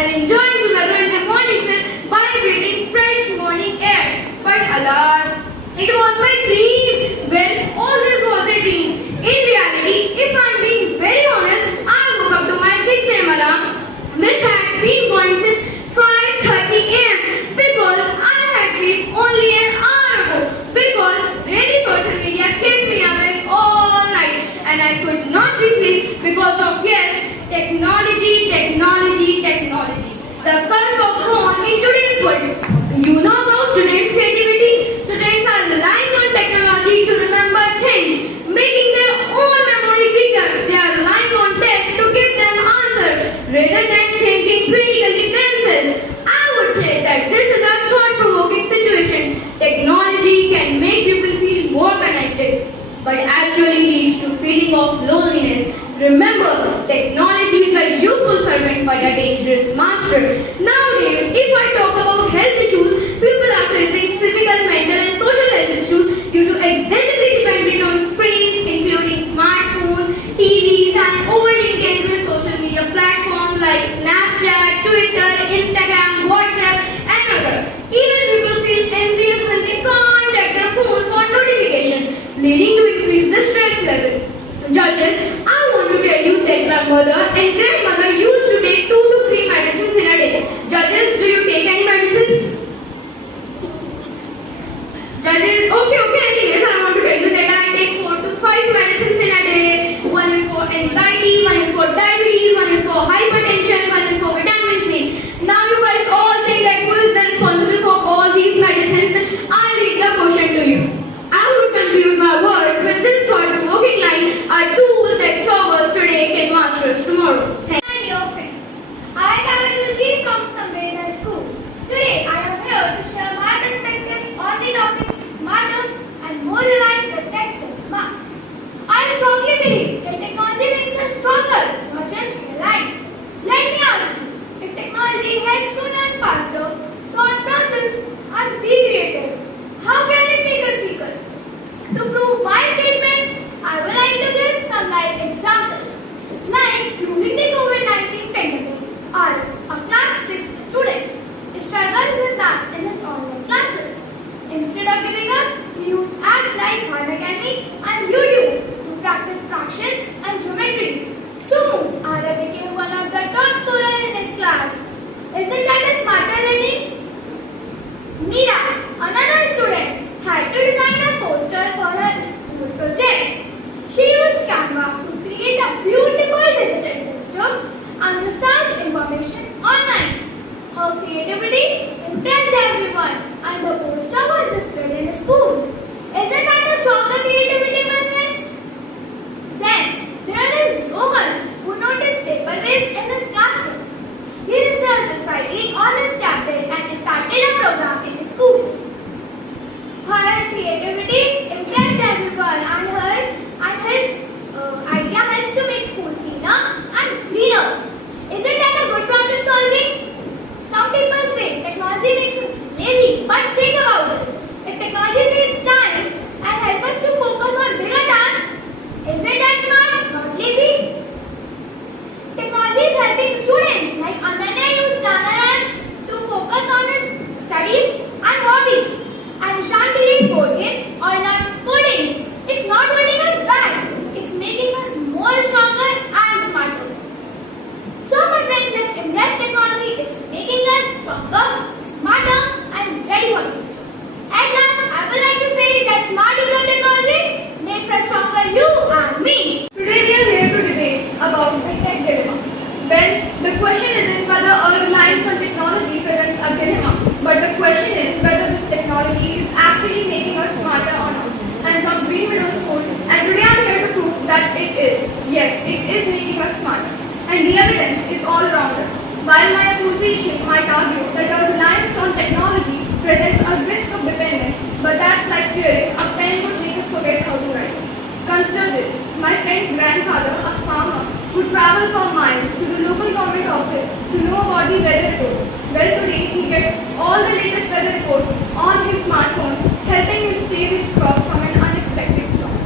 and enjoying to the Sunday mornings by breathing fresh morning air. But alas, it was my dream. Well, all this was a dream. In reality, if I'm being very honest, I woke up to my 6 a.m. alarm, which had been going since 5:30 a.m. because I had slept only an hour ago. Because really social media kept me awake all night and I could not be sleep because of technology. The curse of phone in today's world. You know about students' creativity. Students are relying on technology to remember things, making their own memory bigger. They are relying on tech to give them answers rather than thinking critically themselves. I would say that this is a thought-provoking situation. Technology can make people feel more connected, but actually leads to feeling of loneliness. Remember, technology is a useful servant but a dangerous master. Nowadays, if I talk about health issues, people are facing physical, mental and social health issues due to excessively dependent on screens, including smartphones, TVs and overly engaged with social media platforms like Snapchat, Twitter, Instagram, WhatsApp and others. Even people feel anxious when they can't check their phones for notifications, leading to increase the stress level. Judges, I want to tell you that my mother and grandmother used to take 2 to 3 medicines in a day. Judges, do you take any medicines? Judges, okay, anyways, I want to tell you that I take 4 to 5 medicines in a day. One is for anxiety, one is for diabetes, one is for hypertension, one is for vitamin C. Now you guys all think that who is the responsible for all these medicines? I'll leave the question to you. I would conclude my words with this thought-provoking line: a tool that serves us today can master us tomorrow. And your friends, I am Anushri from Samveda School. Today I am here to share my perspective on the topic smarter and more reliant with tech than smart. I strongly believe that technology makes us stronger, not just reliant. Let me ask you, if technology helps to learn faster, solve problems and be creative, how can it make us weaker? To prove my statement, I would like to give some live examples. Like during the COVID-19 pandemic, a class 6 student struggled with maths in his online classes. Instead of giving up, he used apps like Khan Academy and YouTube to practice fractions and geometry. Soon, Ara became one of the top scholars in his class. Isn't that a smarter learning? Meera, another student, had to design a poster for her school project. She used Canva to create a beautiful digital poster and research information online. Her creativity impressed everyone and the poster was displayed in school. Isn't that a stronger creativity, my friends? Then, there is Rohan, who noticed paper waste in his classroom. He researched recycling on his tablet and started a program in his school. Her creativity impressed everyone and his idea helps to make school cleaner and greener. Isn't that a good problem solving? Some people say technology makes us lazy, but think about this. If technology saves time and helps us to focus on bigger tasks, isn't that smart, not lazy? Technology is helping students like Ananya use planner apps to focus on his studies and hobbies. And Ishan create board games or learn coding. It's not holding us back. It's making us more stronger and smarter. So my friends, let's embrace technology. It's making us stronger, smarter and ready for the future. At last, I would like to say that smart use of technology makes us stronger, you and me. Today we are here to debate about the tech dilemma. Well, the question isn't whether our reliance on technology presents a dilemma, but the question is whether this technology is actually making us smarter or not. I'm from Green Meadows School and today I'm here to prove that it is. Yes, it is making us smarter. And the evidence is all around us. While my opposition might argue that our reliance on technology presents a risk of dependence, but that's like fearing a pen would make us forget how to write. Consider this. My friend's grandfather, a farmer, would travel for miles to the local government office to know about the weather reports. Well, today he gets all the latest weather reports on his smartphone, helping him save his crop from an unexpected storm.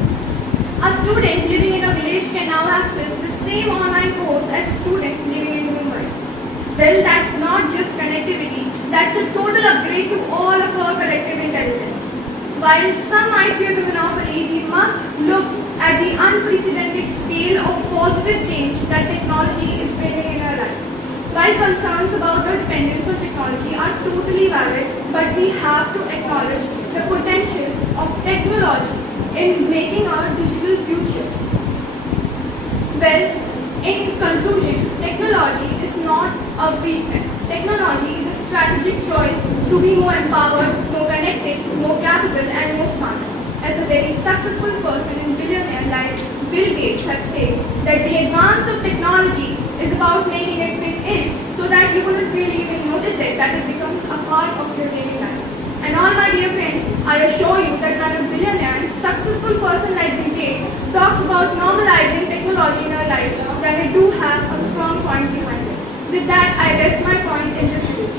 A student living in a village can now access the same online course as a student living in Mumbai. Well, that's That's a total upgrade to all of our collective intelligence. While some might fear the monopoly, we must look at the unprecedented scale of positive change that technology is bringing in our life. While concerns about the dependence on technology are totally valid, but we have to acknowledge the potential of technology in making our digital future. Well, in conclusion, technology is not a weakness. Technology is a strategic choice to be more empowered, more connected, more capable and more smart. As a very successful person and billionaire like Bill Gates have said that the advance of technology is about making it fit in so that you wouldn't really even notice it, that it becomes a part of your daily life. And all my dear friends, I assure you that when a billionaire and successful person like Bill Gates talks about normalizing technology in our lives, then I do have a strong point behind it. With that, I rest my point in this speech.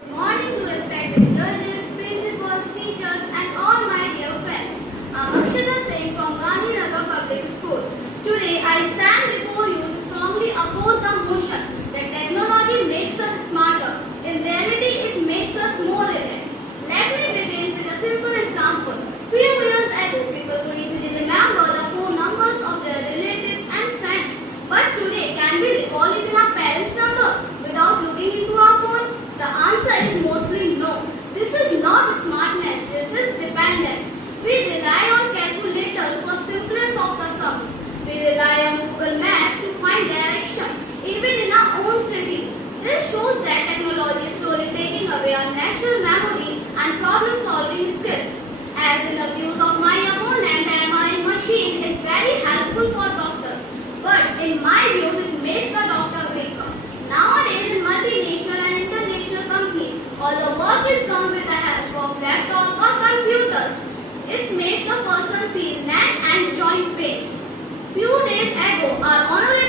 Good morning to respected judges, principals, teachers, and all my dear friends. I'm Akshita Singh from Gandhinagar Public School. Today, I stand before you to strongly oppose the motion that technology makes us smarter. In reality, it makes us more alert. Let me begin with a simple example. Few years ago, people could easily remember the phone numbers of their relatives and friends. But today, can we recall even our parents' number without looking into our phone? The answer is mostly no. This is not smartness, this is dependence. We rely on calculators for simplest of the sums. We rely on Google Maps to find directions, even in our own city. This shows that technology is slowly taking away our natural memory and problem-solving skills. As in the views of my opponent, the MRI machine is very helpful for doctors. But in my views, it makes the doctor weaker. Nowadays, in multinational and international companies, all the work is done with the help of laptops or computers. It makes the person feel neck and joint pains. Few days ago, our honorable